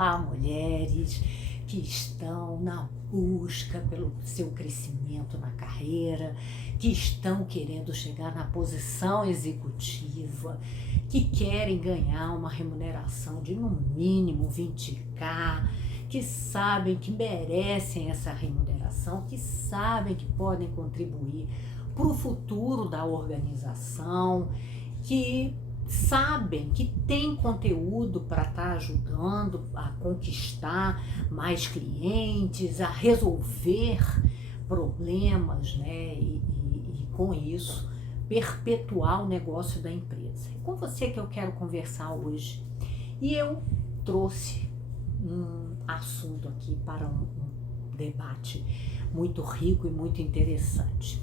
Olá, mulheres que estão na busca pelo seu crescimento na carreira, que estão querendo chegar na posição executiva, que querem ganhar uma remuneração de no mínimo 20k, que sabem que merecem essa remuneração, que sabem que podem contribuir para o futuro da organização, que sabem que tem conteúdo para estar ajudando a conquistar mais clientes, a resolver problemas, né? E com isso perpetuar o negócio da empresa. É com você que eu quero conversar hoje. E eu trouxe um assunto aqui para um debate muito rico e muito interessante.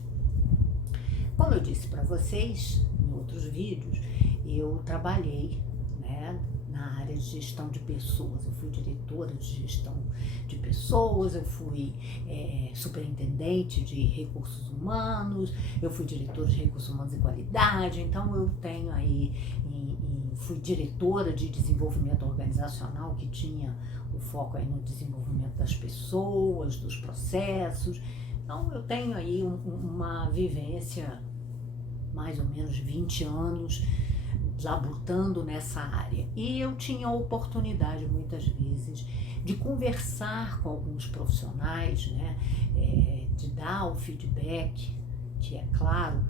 Como eu disse para vocês em outros vídeos, eu trabalhei, né, na área de gestão de pessoas. Eu fui diretora de gestão de pessoas, eu fui superintendente de recursos humanos, eu fui diretora de recursos humanos e qualidade. Então eu tenho aí, fui diretora de desenvolvimento organizacional, que tinha o foco aí no desenvolvimento das pessoas, dos processos. Então eu tenho aí uma vivência, mais ou menos 20 anos, labutando nessa área. E eu tinha a oportunidade, muitas vezes, de conversar com alguns profissionais, né, de dar o feedback, que é claro,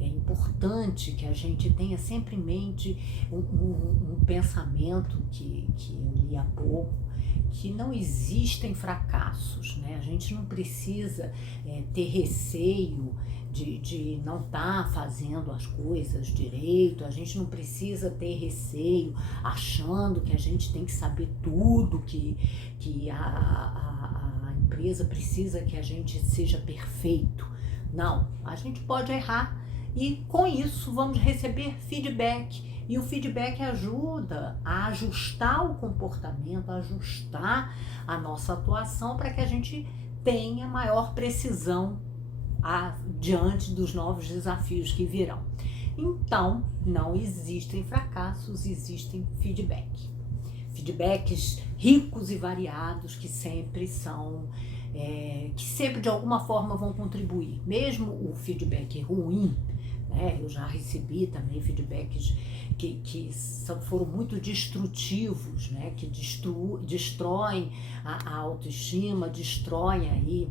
é importante que a gente tenha sempre em mente um pensamento que eu li há pouco, que não existem fracassos, né? A gente não precisa ter receio de não estar fazendo as coisas direito, a gente não precisa ter receio achando que a gente tem que saber tudo, que a empresa precisa que a gente seja perfeito. Não, a gente pode errar e com isso vamos receber feedback. E o feedback ajuda a ajustar o comportamento, a ajustar a nossa atuação para que a gente tenha maior precisão diante dos novos desafios que virão. Então, não existem fracassos, existem feedbacks ricos e variados que sempre são, que sempre de alguma forma vão contribuir. Mesmo o feedback ruim, né, eu já recebi também feedbacks que foram muito destrutivos, né, que destroem a autoestima, destroem aí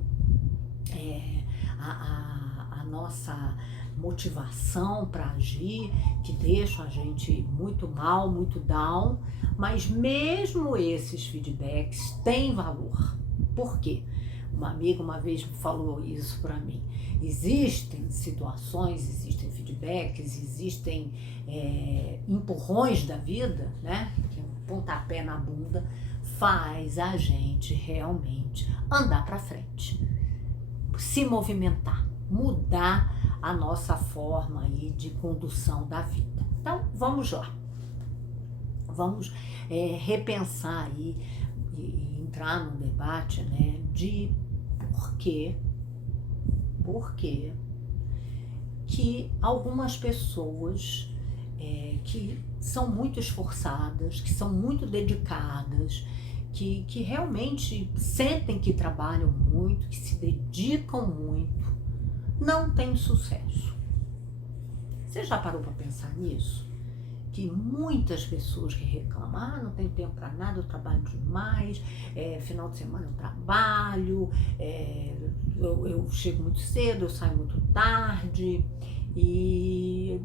a nossa motivação para agir, que deixam a gente muito mal, muito down. Mas mesmo esses feedbacks têm valor. Por quê? Uma amiga uma vez falou isso para mim. Existem situações, existem feedbacks, existem empurrões da vida, né? Que um pontapé na bunda faz a gente realmente andar para frente, se movimentar, mudar a nossa forma aí de condução da vida. Então, vamos lá. Vamos repensar aí e entrar num debate, né, de por que algumas pessoas que são muito esforçadas, que são muito dedicadas, que realmente sentem que trabalham muito, que se dedicam muito, não têm sucesso. Você já parou para pensar nisso? Que muitas pessoas que reclamam, não tenho tempo para nada, eu trabalho demais, final de semana eu trabalho, eu chego muito cedo, eu saio muito tarde e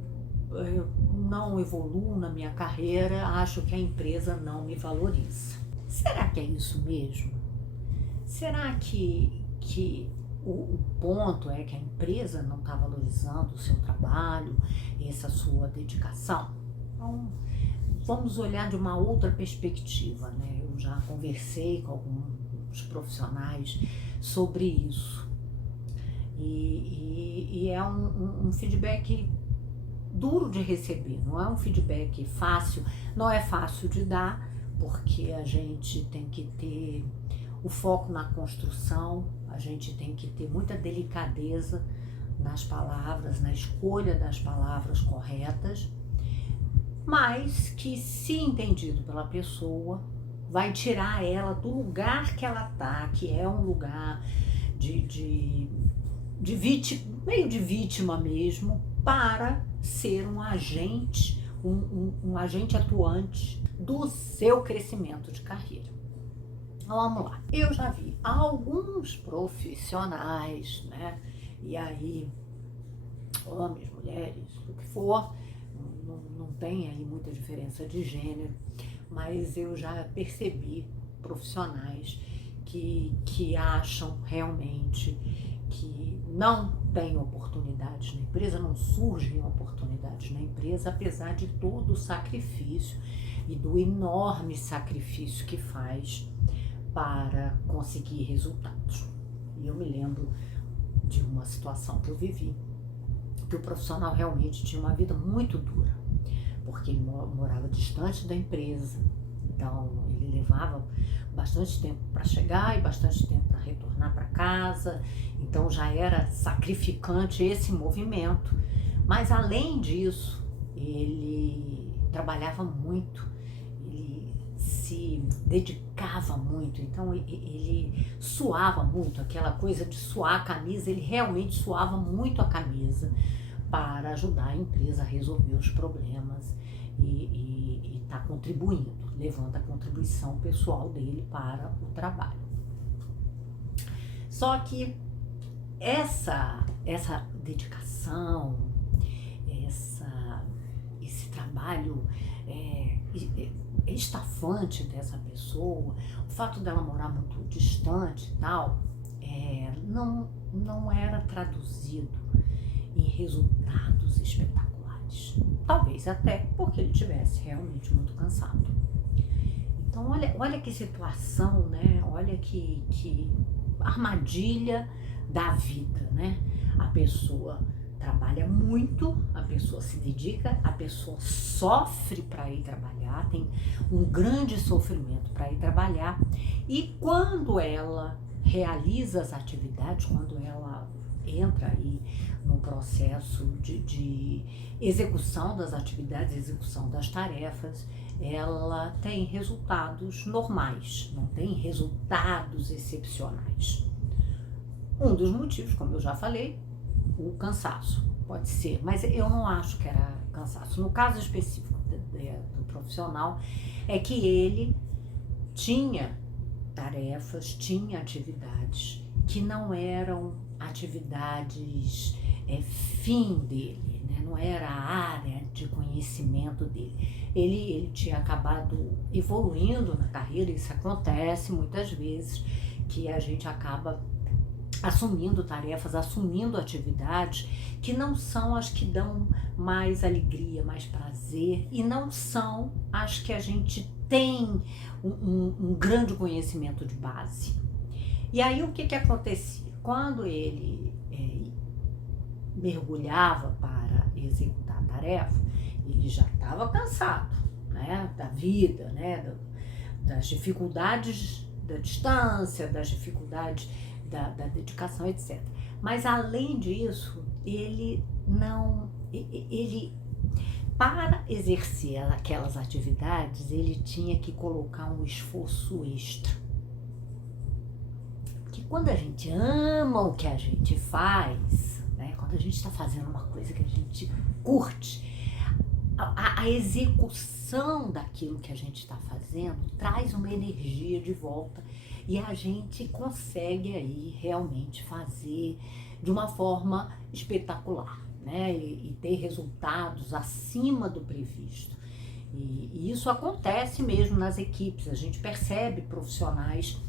eu não evoluo na minha carreira, acho que a empresa não me valoriza. Será que é isso mesmo? Será que o ponto é que a empresa não está valorizando o seu trabalho, essa sua dedicação? Então, vamos olhar de uma outra perspectiva, né? Eu já conversei com alguns profissionais sobre isso. E é um feedback duro de receber, não é um feedback fácil, não é fácil de dar, porque a gente tem que ter o foco na construção, a gente tem que ter muita delicadeza nas palavras, na escolha das palavras corretas, mas que, se entendido pela pessoa, vai tirar ela do lugar que ela tá, que é um lugar de vítima, meio de vítima mesmo, para ser um agente, um agente atuante do seu crescimento de carreira. Então, vamos lá. Eu já vi alguns profissionais, né? E aí, homens, mulheres, o que for, não tem aí muita diferença de gênero, mas eu já percebi profissionais que acham realmente que não tem oportunidades na empresa, não surgem oportunidades na empresa, apesar de todo o sacrifício e do enorme sacrifício que faz para conseguir resultados. E eu me lembro de uma situação que eu vivi, que o profissional realmente tinha uma vida muito dura, porque ele morava distante da empresa, então ele levava bastante tempo para chegar e bastante tempo para retornar para casa, então já era sacrificante esse movimento, mas além disso, ele trabalhava muito, ele se dedicava muito, então ele suava muito, aquela coisa de suar a camisa, ele realmente suava muito a camisa para ajudar a empresa a resolver os problemas e está contribuindo, levando a contribuição pessoal dele para o trabalho. Só que essa dedicação, esse trabalho estafante dessa pessoa, o fato dela morar muito distante e tal, não era traduzido em resultados espetaculares. Talvez até porque ele estivesse realmente muito cansado. Então, olha que situação, né? Olha que armadilha da vida, né? A pessoa trabalha muito, a pessoa se dedica, a pessoa sofre para ir trabalhar, tem um grande sofrimento para ir trabalhar, e quando ela realiza as atividades, quando ela entra aí no processo de execução das atividades, execução das tarefas, ela tem resultados normais, não tem resultados excepcionais. Um dos motivos, como eu já falei, o cansaço, pode ser, mas eu não acho que era cansaço. No caso específico do profissional, é que ele tinha tarefas, tinha atividades que não eram atividades fim dele, né? Não era a área de conhecimento dele. Ele tinha acabado evoluindo na carreira, isso acontece muitas vezes, que a gente acaba assumindo tarefas, assumindo atividades que não são as que dão mais alegria, mais prazer, e não são as que a gente tem um grande conhecimento de base. E aí o que acontecia? Quando ele mergulhava para executar a tarefa, ele já estava cansado, né, da vida, né, das dificuldades da distância, das dificuldades da dedicação, etc. Mas além disso, para exercer aquelas atividades, ele tinha que colocar um esforço extra. Porque quando a gente ama o que a gente faz, né, quando a gente está fazendo uma coisa que a gente curte, a execução daquilo que a gente está fazendo traz uma energia de volta e a gente consegue aí realmente fazer de uma forma espetacular, né? E ter resultados acima do previsto. E isso acontece mesmo nas equipes, a gente percebe profissionais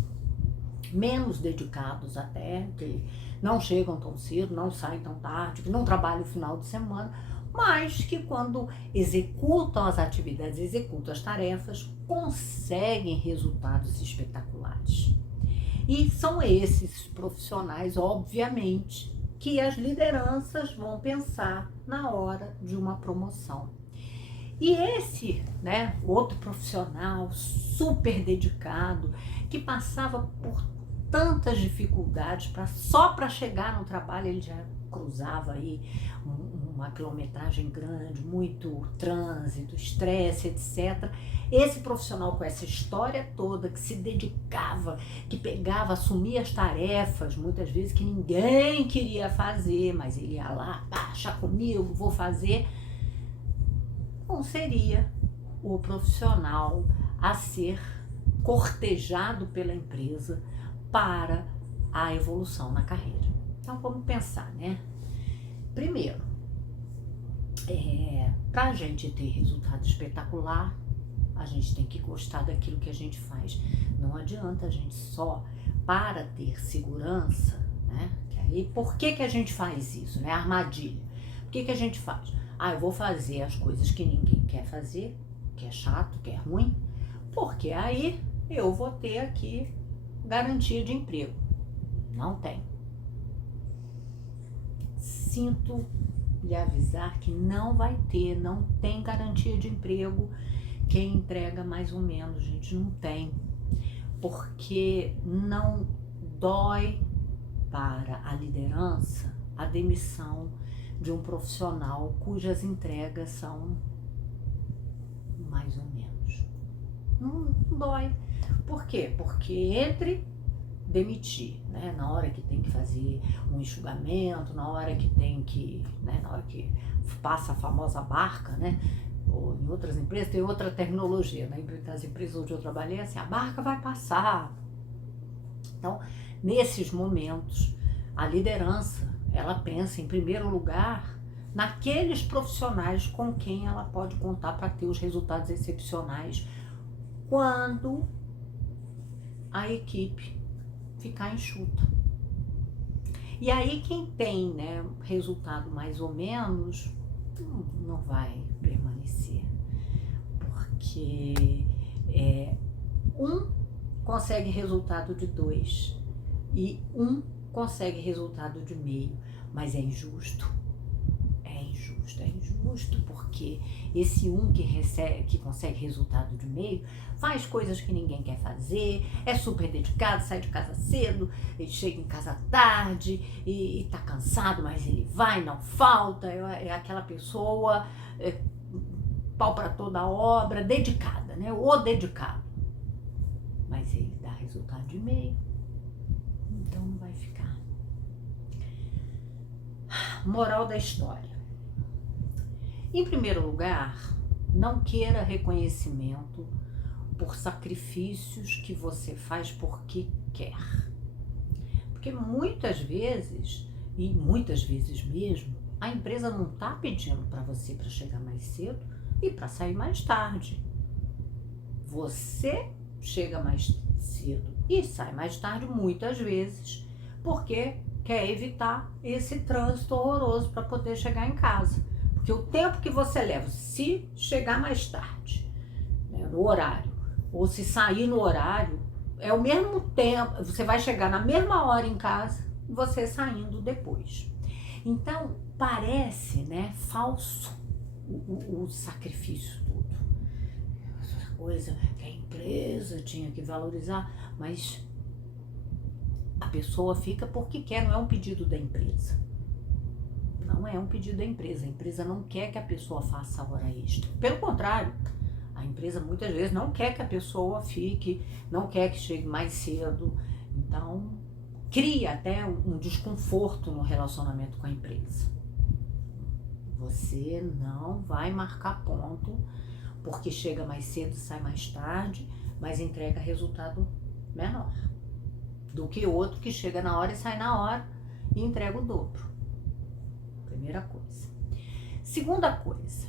menos dedicados até, que não chegam tão cedo, não saem tão tarde, que não trabalham o final de semana, mas que quando executam as atividades, executam as tarefas, conseguem resultados espetaculares. E são esses profissionais, obviamente, que as lideranças vão pensar na hora de uma promoção. E esse, né, outro profissional super dedicado, que passava por tantas dificuldades só para chegar no trabalho, ele já cruzava aí uma quilometragem grande, muito trânsito, estresse, etc. Esse profissional com essa história toda, que se dedicava, que pegava, assumia as tarefas, muitas vezes que ninguém queria fazer, mas ele ia lá, deixa comigo, vou fazer, não seria o profissional a ser cortejado pela empresa para a evolução na carreira. Então vamos pensar, né? Primeiro, para a gente ter resultado espetacular, a gente tem que gostar daquilo que a gente faz. Não adianta a gente só para ter segurança, né? Que aí, por que a gente faz isso, né? Armadilha. Por que a gente faz? Eu vou fazer as coisas que ninguém quer fazer, que é chato, que é ruim, porque aí eu vou ter aqui garantia de emprego. Não tem. Sinto lhe avisar que não vai ter, não tem garantia de emprego quem entrega mais ou menos, gente, não tem. Porque não dói para a liderança a demissão de um profissional cujas entregas são mais ou menos. Não dói. Por quê? Porque entre demitir, né? Na hora que tem que fazer um enxugamento, na hora que tem que, né? Na hora que passa a famosa barca, né? Ou em outras empresas tem outra tecnologia, né? Nas empresas onde eu trabalhei, assim, a barca vai passar. Então, nesses momentos, a liderança, ela pensa em primeiro lugar naqueles profissionais com quem ela pode contar para ter os resultados excepcionais quando a equipe ficar enxuta. E aí quem tem, né, resultado mais ou menos, não vai permanecer, porque um consegue resultado de 2 e um consegue resultado de meio, mas é injusto. É injusto porque esse um que consegue resultado de meio faz coisas que ninguém quer fazer, é super dedicado, sai de casa cedo, ele chega em casa tarde e tá cansado, mas ele vai, não falta, é aquela pessoa pau para toda obra, dedicada, né? O dedicado. Mas ele dá resultado de meio, então não vai ficar. Moral da história. Em primeiro lugar, não queira reconhecimento por sacrifícios que você faz porque quer. Porque muitas vezes, e muitas vezes mesmo, a empresa não está pedindo para você para chegar mais cedo e para sair mais tarde. Você chega mais cedo e sai mais tarde muitas vezes porque quer evitar esse trânsito horroroso para poder chegar em casa. Porque o tempo que você leva, se chegar mais tarde, né, no horário, ou se sair no horário, é o mesmo tempo, você vai chegar na mesma hora em casa, você saindo depois. Então, parece, né, falso o sacrifício todo. Essa coisa que a empresa tinha que valorizar, mas a pessoa fica porque quer, não é um pedido da empresa. Não é um pedido da empresa. A empresa não quer que a pessoa faça hora extra. Pelo contrário, a empresa muitas vezes não quer que a pessoa fique, não quer que chegue mais cedo. Então, cria até um desconforto no relacionamento com a empresa. Você não vai marcar ponto porque chega mais cedo e sai mais tarde, mas entrega resultado menor do que outro que chega na hora e sai na hora e entrega o dobro. Primeira coisa. Segunda coisa,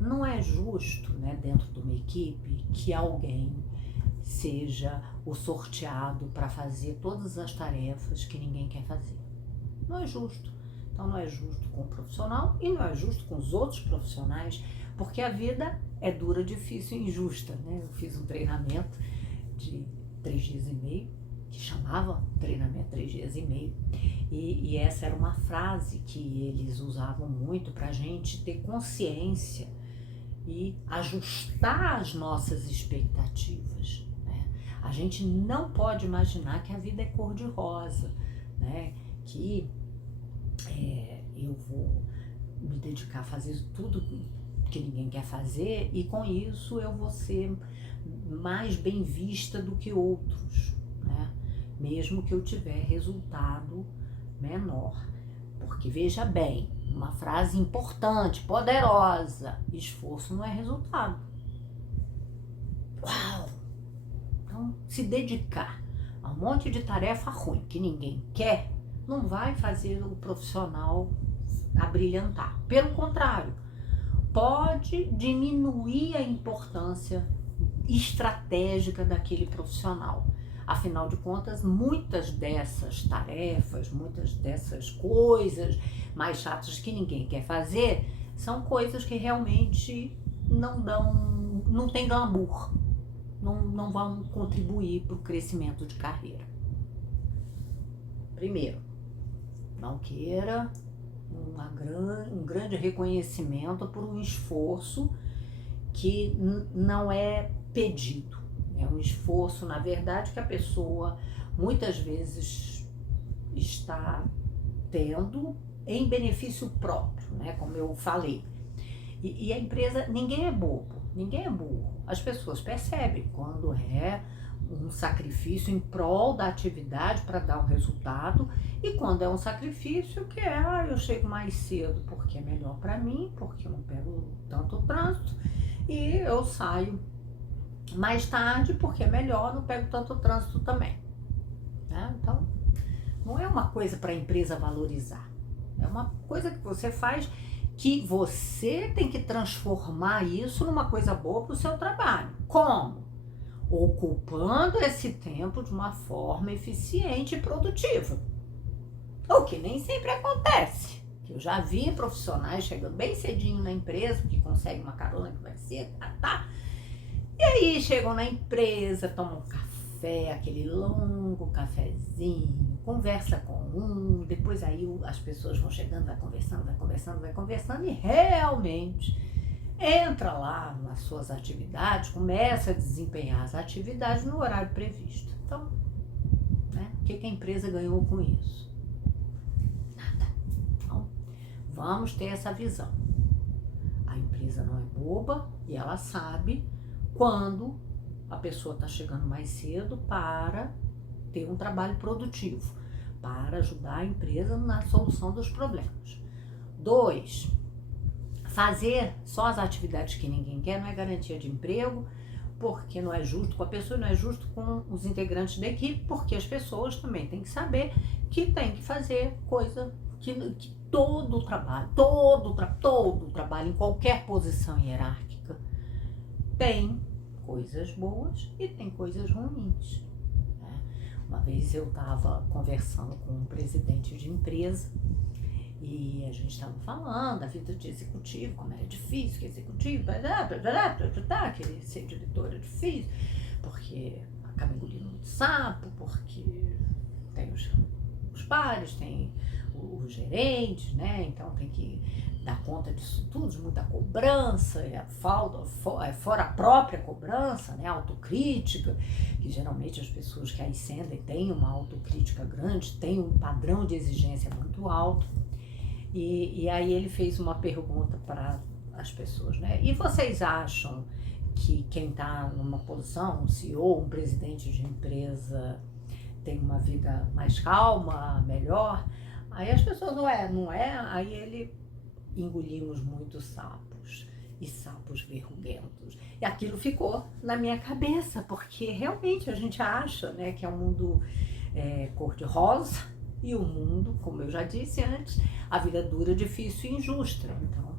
não é justo, né, dentro de uma equipe que alguém seja o sorteado para fazer todas as tarefas que ninguém quer fazer. Não é justo. Então não é justo com o profissional e não é justo com os outros profissionais, porque a vida é dura, difícil e injusta, né? Eu fiz um treinamento de 3 dias e meio, que chamava treinamento 3 dias e meio, e essa era uma frase que eles usavam muito para a gente ter consciência e ajustar as nossas expectativas, né? A gente não pode imaginar que a vida é cor-de-rosa, né? Que eu vou me dedicar a fazer tudo que ninguém quer fazer e com isso eu vou ser mais bem vista do que outros, né? Mesmo que eu tiver resultado menor. Porque veja bem, uma frase importante, poderosa, esforço não é resultado. Uau! Então, se dedicar a um monte de tarefa ruim que ninguém quer, não vai fazer o profissional abrilhantar. Pelo contrário, pode diminuir a importância estratégica daquele profissional. Afinal de contas, muitas dessas tarefas, muitas dessas coisas mais chatas que ninguém quer fazer, são coisas que realmente não tem glamour, não vão contribuir para o crescimento de carreira. Primeiro, não queira um grande reconhecimento por um esforço que não é pedido. É um esforço, na verdade, que a pessoa muitas vezes está tendo em benefício próprio, né? Como eu falei. E a empresa, ninguém é bobo, ninguém é burro. As pessoas percebem quando é um sacrifício em prol da atividade para dar um resultado e quando é um sacrifício que eu chego mais cedo porque é melhor para mim, porque eu não pego tanto trânsito e eu saio mais tarde porque é melhor, não pego tanto trânsito também, né? Então, não é uma coisa para a empresa valorizar, é uma coisa que você faz que você tem que transformar isso numa coisa boa para o seu trabalho. Como? Ocupando esse tempo de uma forma eficiente e produtiva. O que nem sempre acontece. Eu já vi profissionais chegando bem cedinho na empresa, que conseguem uma carona que vai ser, e aí chegam na empresa, tomam um café, aquele longo cafezinho, conversa com um, depois aí as pessoas vão chegando, vai conversando e realmente entra lá nas suas atividades, começa a desempenhar as atividades no horário previsto. Então, né, o que a empresa ganhou com isso? Nada. Então, vamos ter essa visão. A empresa não é boba e ela sabe quando a pessoa está chegando mais cedo para ter um trabalho produtivo, para ajudar a empresa na solução dos problemas. 2, fazer só as atividades que ninguém quer não é garantia de emprego, porque não é justo com a pessoa, não é justo com os integrantes da equipe, porque as pessoas também têm que saber que tem que fazer coisa que todo trabalho, em qualquer posição hierárquica, tem coisas boas e tem coisas ruins, né? Uma vez eu estava conversando com um presidente de empresa e a gente estava falando da vida de executivo, como era difícil que executivo, que ser diretor é difícil, porque acaba engolindo muito sapo, porque tem os pares, tem os gerentes, né? Então tem que dar conta disso tudo, de muita cobrança, fora a própria cobrança, né? Autocrítica, que geralmente as pessoas que ascendem têm uma autocrítica grande, têm um padrão de exigência muito alto. E aí ele fez uma pergunta para as pessoas, né? E vocês acham que quem está numa posição, um CEO, um presidente de empresa, tem uma vida mais calma, melhor? Aí as pessoas, não é. Aí ele, engolimos muitos sapos, e sapos verruguentos. E aquilo ficou na minha cabeça, porque realmente a gente acha, né, que é um mundo cor-de-rosa, e o mundo, como eu já disse antes, a vida dura, difícil e injusta. Então,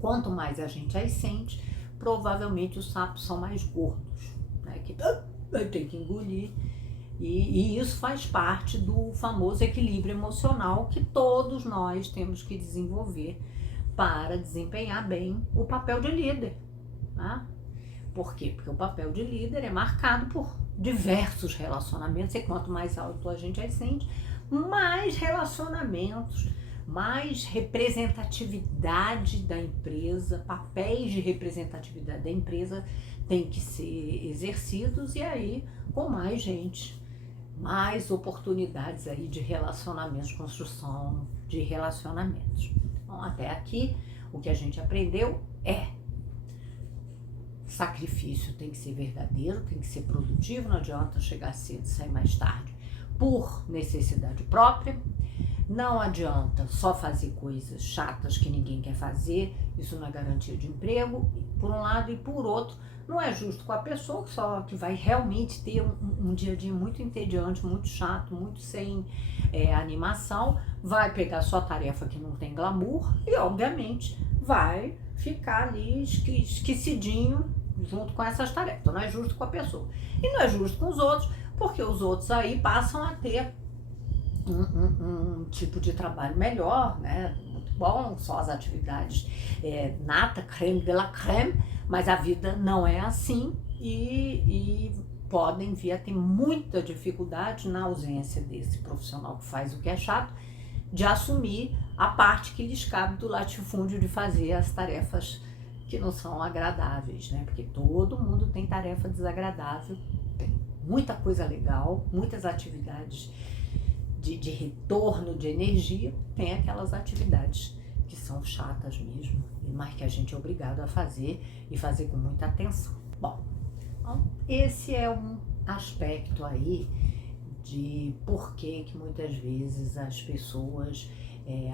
quanto mais a gente as sente, provavelmente os sapos são mais gordos, né, que tem que engolir. E isso faz parte do famoso equilíbrio emocional que todos nós temos que desenvolver para desempenhar bem o papel de líder, né? Por quê? Porque o papel de líder é marcado por diversos relacionamentos e quanto mais alto a gente ascende, mais relacionamentos, mais representatividade da empresa, papéis de representatividade da empresa têm que ser exercidos e aí com mais gente mais oportunidades aí de relacionamentos, construção de relacionamentos. Então, até aqui, o que a gente aprendeu é: sacrifício tem que ser verdadeiro, tem que ser produtivo, não adianta chegar cedo e sair mais tarde por necessidade própria. Não adianta só fazer coisas chatas que ninguém quer fazer, isso não é garantia de emprego, por um lado, e por outro, não é justo com a pessoa que vai realmente ter um dia a dia muito entediante, muito chato, muito sem animação, vai pegar sua tarefa que não tem glamour e, obviamente, vai ficar ali esquecidinho junto com essas tarefas. Então, não é justo com a pessoa. E não é justo com os outros, porque os outros aí passam a ter um tipo de trabalho melhor, né? Muito bom, só as atividades nata, creme de la creme, mas a vida não é assim e podem vir a ter muita dificuldade na ausência desse profissional que faz o que é chato, de assumir a parte que lhes cabe do latifúndio de fazer as tarefas que não são agradáveis, né? Porque todo mundo tem tarefa desagradável, tem muita coisa legal, muitas atividades de retorno de energia, tem aquelas atividades que são chatas mesmo, mas que a gente é obrigado a fazer e fazer com muita atenção. Bom, então, esse é um aspecto aí de por que muitas vezes as pessoas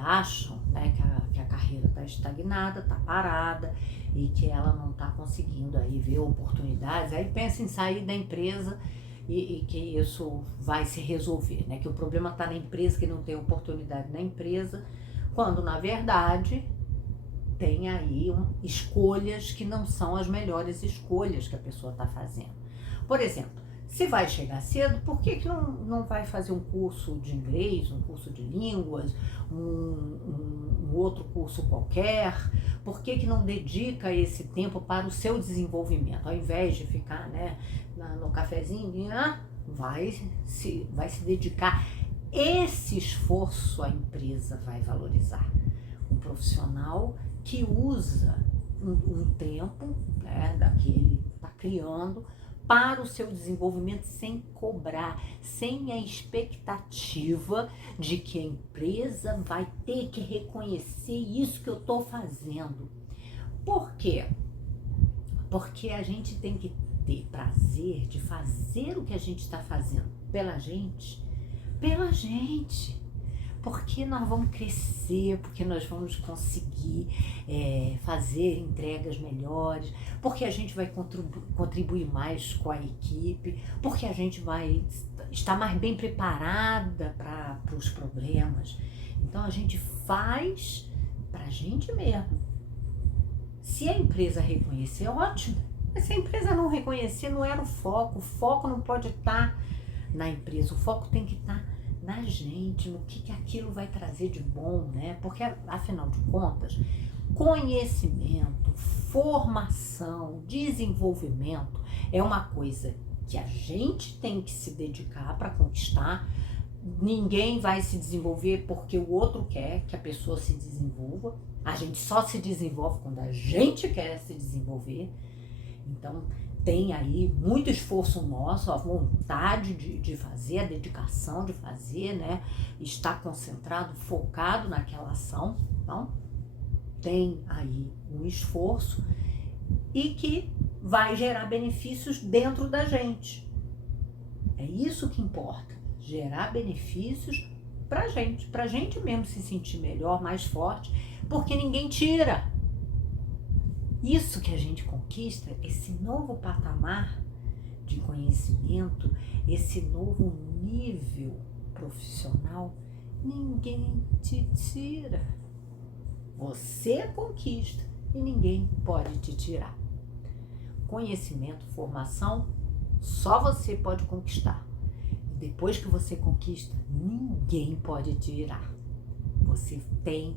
acham, né, que a carreira está estagnada, está parada e que ela não está conseguindo aí ver oportunidades, aí pensa em sair da empresa e que isso vai se resolver, né? Que o problema está na empresa, que não tem oportunidade na empresa, quando na verdade tem aí escolhas que não são as melhores escolhas que a pessoa está fazendo. Por exemplo, se vai chegar cedo, por que não vai fazer um curso de inglês, um curso de línguas, um outro curso qualquer? Por que não dedica esse tempo para o seu desenvolvimento? Ao invés de ficar, né, no cafezinho, vai se dedicar. Esse esforço a empresa vai valorizar. Um profissional que usa um tempo, né, daquele que está criando, para o seu desenvolvimento sem cobrar, sem a expectativa de que a empresa vai ter que reconhecer isso que eu estou fazendo. Por quê? Porque a gente tem que ter prazer de fazer o que a gente está fazendo pela gente, porque nós vamos crescer, porque nós vamos conseguir fazer entregas melhores, porque a gente vai contribuir mais com a equipe, porque a gente vai estar mais bem preparada para os problemas. Então a gente faz para a gente mesmo. Se a empresa reconhecer, ótimo. Mas se a empresa não reconhecer, não era o foco não pode estar na empresa, o foco tem que estar na gente, no que aquilo vai trazer de bom, né? Porque, afinal de contas, conhecimento, formação, desenvolvimento é uma coisa que a gente tem que se dedicar para conquistar. Ninguém vai se desenvolver porque o outro quer que a pessoa se desenvolva. A gente só se desenvolve quando a gente quer se desenvolver. Então, tem aí muito esforço nosso, a vontade de fazer, a dedicação de fazer, né? Estar concentrado, focado naquela ação. Então, tem aí um esforço e que vai gerar benefícios dentro da gente. É isso que importa, gerar benefícios pra gente mesmo se sentir melhor, mais forte, porque ninguém tira. Isso que a gente conquista, esse novo patamar de conhecimento, esse novo nível profissional, ninguém te tira. Você conquista e ninguém pode te tirar. Conhecimento, formação, só você pode conquistar. E depois que você conquista, ninguém pode tirar. Você tem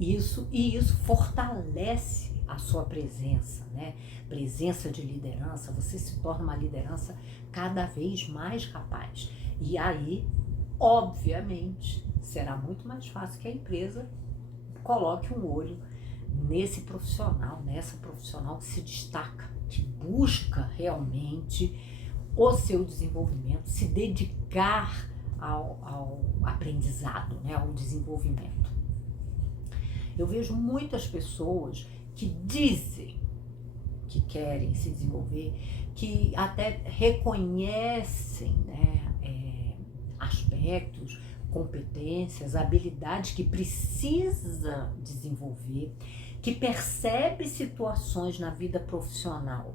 isso e isso fortalece a sua presença, né? Presença de liderança, você se torna uma liderança cada vez mais capaz. E aí, obviamente, será muito mais fácil que a empresa coloque um olho nesse profissional, nessa profissional que se destaca, que busca realmente o seu desenvolvimento, se dedicar ao aprendizado, né, ao desenvolvimento. Eu vejo muitas pessoas que dizem que querem se desenvolver, que até reconhecem, né, aspectos, competências, habilidades que precisa desenvolver, que percebe situações na vida profissional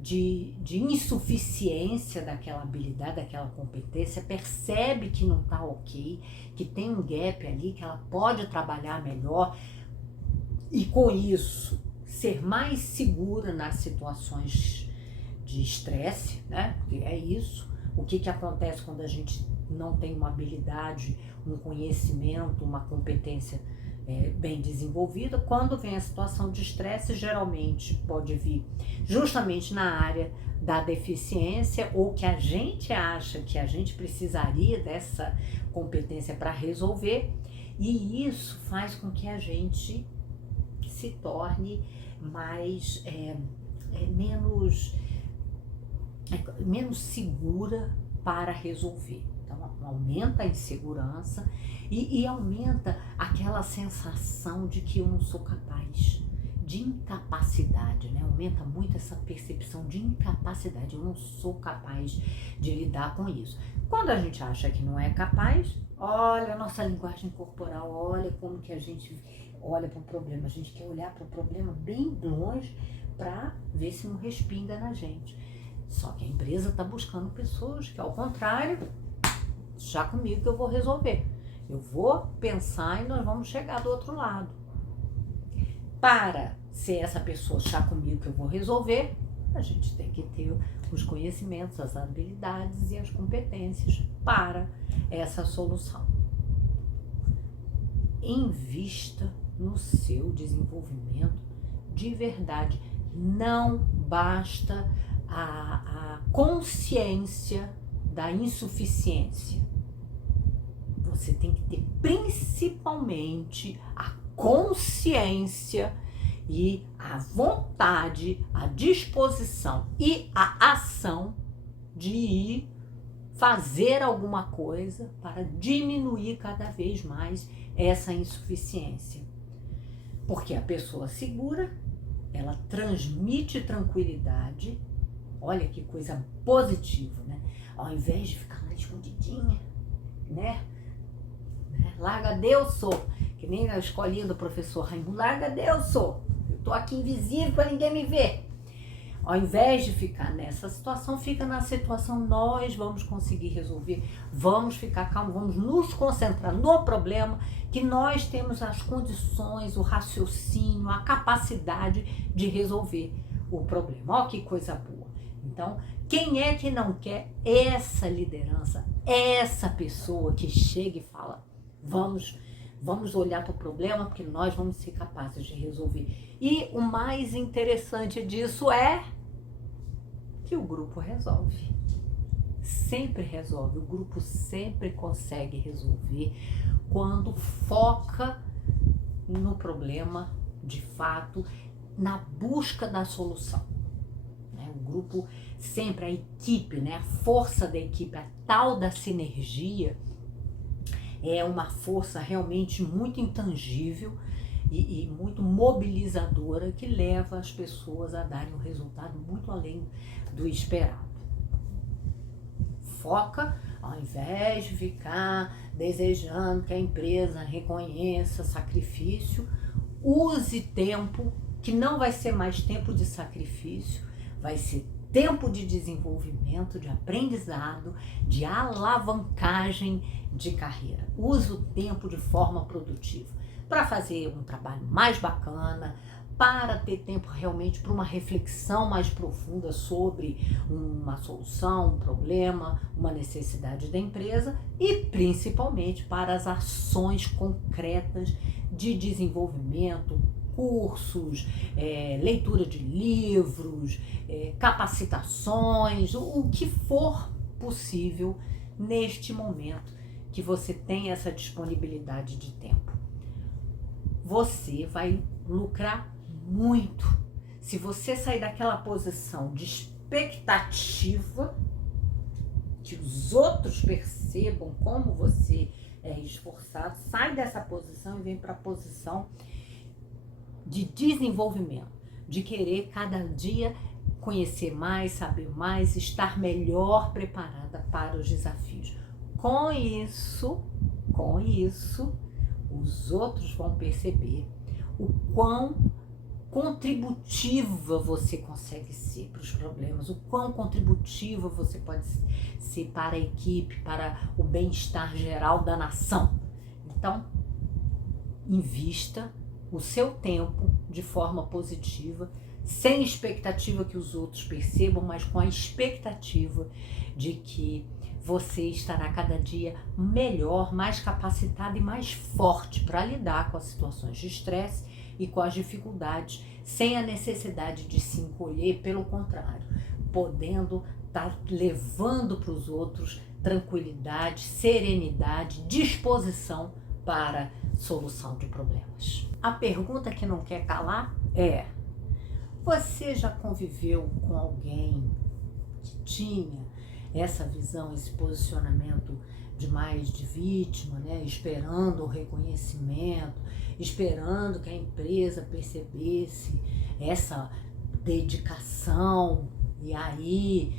de insuficiência daquela habilidade, daquela competência, percebe que não está ok, que tem um gap ali, que ela pode trabalhar melhor e com isso ser mais segura nas situações de estresse, né? Porque é isso. O que acontece quando a gente não tem uma habilidade, um conhecimento, uma competência bem desenvolvida? Quando vem a situação de estresse, geralmente pode vir justamente na área da deficiência ou que a gente acha que a gente precisaria dessa competência para resolver, e isso faz com que a gente se torne mais menos segura para resolver. Então aumenta a insegurança e aumenta aquela sensação de que eu não sou capaz, de incapacidade, né? Aumenta muito essa percepção de incapacidade, eu não sou capaz de lidar com isso. Quando a gente acha que não é capaz, olha a nossa linguagem corporal, olha como que a gente olha para o problema, a gente quer olhar para o problema bem longe para ver se não respinga na gente. Só que a empresa está buscando pessoas que, ao contrário, já comigo que eu vou resolver. Eu vou pensar e nós vamos chegar do outro lado. Para ser essa pessoa já comigo que eu vou resolver, a gente tem que ter os conhecimentos, as habilidades e as competências para essa solução. Invista no seu desenvolvimento de verdade. Não basta a consciência da insuficiência. Você tem que ter principalmente a consciência e a vontade, a disposição e a ação de ir fazer alguma coisa para diminuir cada vez mais essa insuficiência. Porque a pessoa segura, ela transmite tranquilidade. Olha que coisa positiva, né? Ao invés de ficar lá escondidinha, né? Larga Deus, sou. Que nem na escolinha do professor Raimundo, larga Deus, sou. Eu tô aqui invisível para ninguém me ver. Ao invés de ficar nessa situação, fica na situação, nós vamos conseguir resolver, vamos ficar calmos, vamos nos concentrar no problema, que nós temos as condições, o raciocínio, a capacidade de resolver o problema. Olha que coisa boa. Então, quem é que não quer essa liderança, essa pessoa que chega e fala, vamos olhar para o problema, porque nós vamos ser capazes de resolver. E o mais interessante disso é que o grupo resolve. Sempre resolve. O grupo sempre consegue resolver quando foca no problema, de fato, na busca da solução. O grupo sempre, a equipe, né? A força da equipe, a tal da sinergia, é uma força realmente muito intangível e muito mobilizadora que leva as pessoas a darem um resultado muito além do esperado. Foca, ao invés de ficar desejando que a empresa reconheça sacrifício, use tempo, que não vai ser mais tempo de sacrifício, vai ser tempo de desenvolvimento, de aprendizado, de alavancagem de carreira. Use o tempo de forma produtiva para fazer um trabalho mais bacana, para ter tempo realmente para uma reflexão mais profunda sobre uma solução, um problema, uma necessidade da empresa e principalmente para as ações concretas de desenvolvimento, cursos, leitura de livros, capacitações, o que for possível neste momento que você tem essa disponibilidade de tempo. Você vai lucrar muito se você sair daquela posição de expectativa que os outros percebam como você é esforçado, sai dessa posição e vem para a posição de desenvolvimento, de querer cada dia conhecer mais, saber mais, estar melhor preparada para os desafios. Com isso, os outros vão perceber o quão contributiva você consegue ser para os problemas, o quão contributiva você pode ser para a equipe, para o bem-estar geral da nação. Então, invista o seu tempo de forma positiva, sem expectativa que os outros percebam, mas com a expectativa de que você estará cada dia melhor, mais capacitado e mais forte para lidar com as situações de estresse e com as dificuldades, sem a necessidade de se encolher, pelo contrário, podendo estar levando para os outros tranquilidade, serenidade, disposição para solução de problemas. A pergunta que não quer calar é: você já conviveu com alguém que tinha essa visão, esse posicionamento de vítima, né? Esperando o reconhecimento, esperando que a empresa percebesse essa dedicação e aí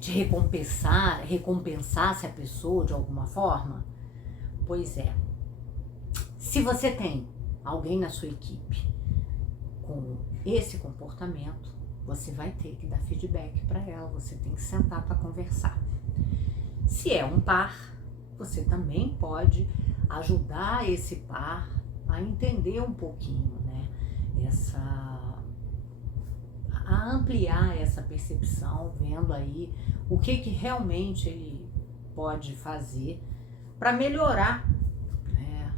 te recompensasse a pessoa de alguma forma? Pois é, se você tem alguém na sua equipe com esse comportamento, você vai ter que dar feedback para ela, você tem que sentar para conversar. Se é um par, você também pode ajudar esse par a entender um pouquinho, né? A ampliar essa percepção, vendo aí o que realmente ele pode fazer para melhorar, né,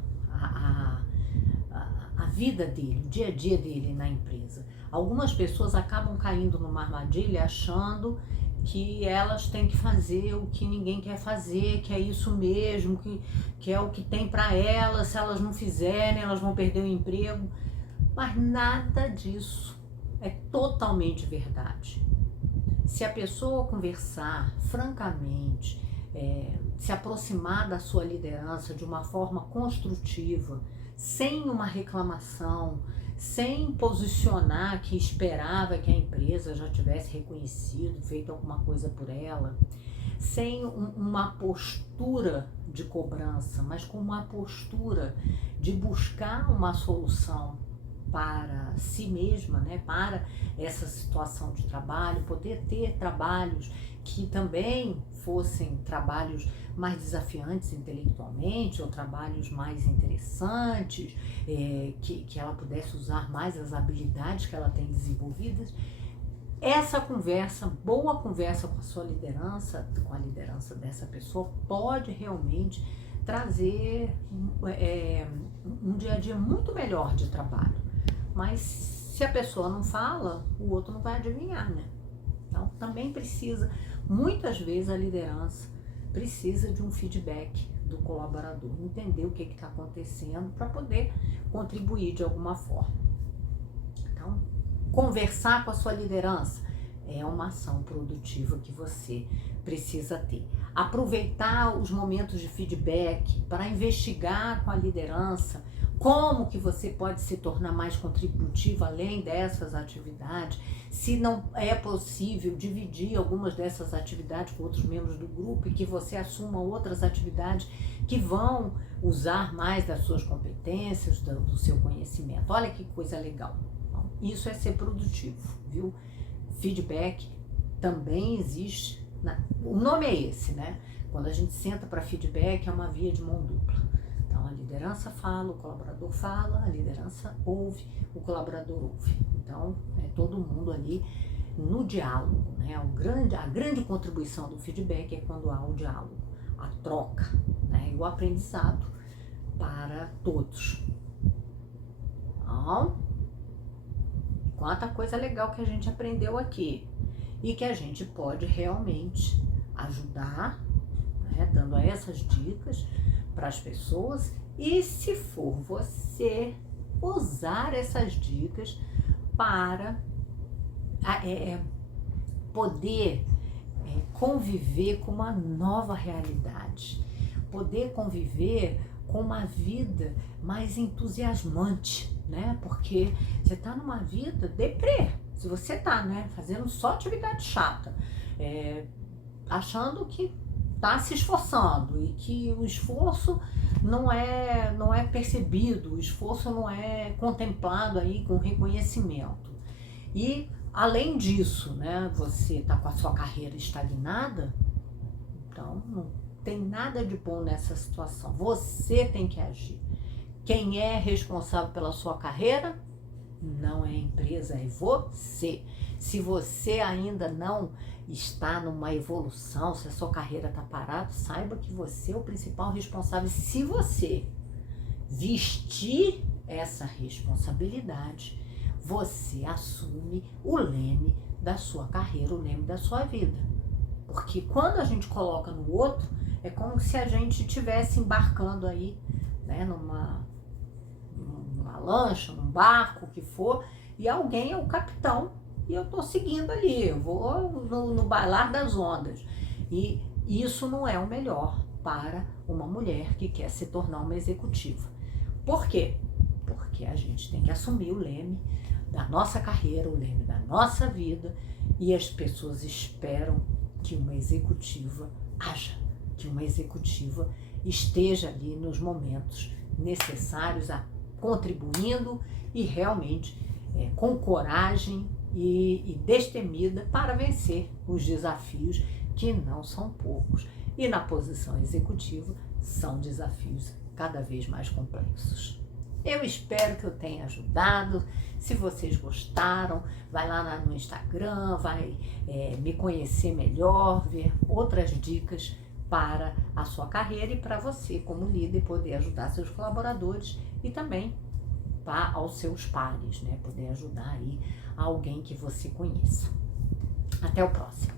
a vida dele, o dia a dia dele na empresa. Algumas pessoas acabam caindo numa armadilha achando que elas têm que fazer o que ninguém quer fazer, que é isso mesmo, que é o que tem para elas, se elas não fizerem, elas vão perder o emprego. Mas nada disso é totalmente verdade. Se a pessoa conversar francamente, se aproximar da sua liderança de uma forma construtiva, sem uma reclamação, sem posicionar que esperava que a empresa já tivesse reconhecido, feito alguma coisa por ela, sem uma postura de cobrança, mas com uma postura de buscar uma solução para si mesma, né, para essa situação de trabalho, poder ter trabalhos que também fossem trabalhos mais desafiantes intelectualmente, ou trabalhos mais interessantes, que ela pudesse usar mais as habilidades que ela tem desenvolvidas. Essa conversa, boa conversa com a sua liderança, com a liderança dessa pessoa, pode realmente trazer um dia a dia muito melhor de trabalho. Mas se a pessoa não fala, o outro não vai adivinhar, né? Então também precisa, muitas vezes a liderança precisa de um feedback do colaborador, entender o que está acontecendo para poder contribuir de alguma forma. Então, conversar com a sua liderança é uma ação produtiva que você precisa ter. Aproveitar os momentos de feedback para investigar com a liderança como que você pode se tornar mais contributivo além dessas atividades, se não é possível dividir algumas dessas atividades com outros membros do grupo e que você assuma outras atividades que vão usar mais das suas competências, do seu conhecimento. Olha que coisa legal. Então, isso é ser produtivo, viu? Feedback também existe. O nome é esse, né? Quando a gente senta para feedback, é uma via de mão dupla. Então, a liderança fala, o colaborador fala, a liderança ouve, o colaborador ouve. Então, é todo mundo ali no diálogo, né? A grande contribuição do feedback é quando há o diálogo, a troca, né? E o aprendizado para todos. Então, quanta coisa legal que a gente aprendeu aqui e que a gente pode realmente ajudar, né? Dando essas dicas para as pessoas, e se for você usar essas dicas para poder conviver com uma nova realidade, poder conviver com uma vida mais entusiasmante, né? Porque você está numa vida deprê, se você está, né, fazendo só atividade chata, achando que está se esforçando e que o esforço não é percebido, o esforço não é contemplado aí com reconhecimento. E além disso, né, você está com a sua carreira estagnada, então não tem nada de bom nessa situação. Você tem que agir. Quem é responsável pela sua carreira não é a empresa, é você. Se você ainda não está numa evolução, se a sua carreira está parada, saiba que você é o principal responsável. Se você vestir essa responsabilidade, você assume o leme da sua carreira, o leme da sua vida. Porque quando a gente coloca no outro, é como se a gente estivesse embarcando aí, né, numa lancha, num barco, o que for, e alguém é o capitão e eu estou seguindo ali, eu vou no bailar das ondas. E isso não é o melhor para uma mulher que quer se tornar uma executiva. Por quê? Porque a gente tem que assumir o leme da nossa carreira, o leme da nossa vida, e as pessoas esperam que uma executiva haja, que uma executiva esteja ali nos momentos necessários, contribuindo e realmente com coragem e destemida para vencer os desafios, que não são poucos. E na posição executiva são desafios cada vez mais complexos. Eu espero que eu tenha ajudado. Se vocês gostaram, vai lá no Instagram, vai me conhecer melhor, ver outras dicas para a sua carreira e para você, como líder, poder ajudar seus colaboradores e também aos seus pares, né? Poder ajudar aí alguém que você conheça. Até o próximo.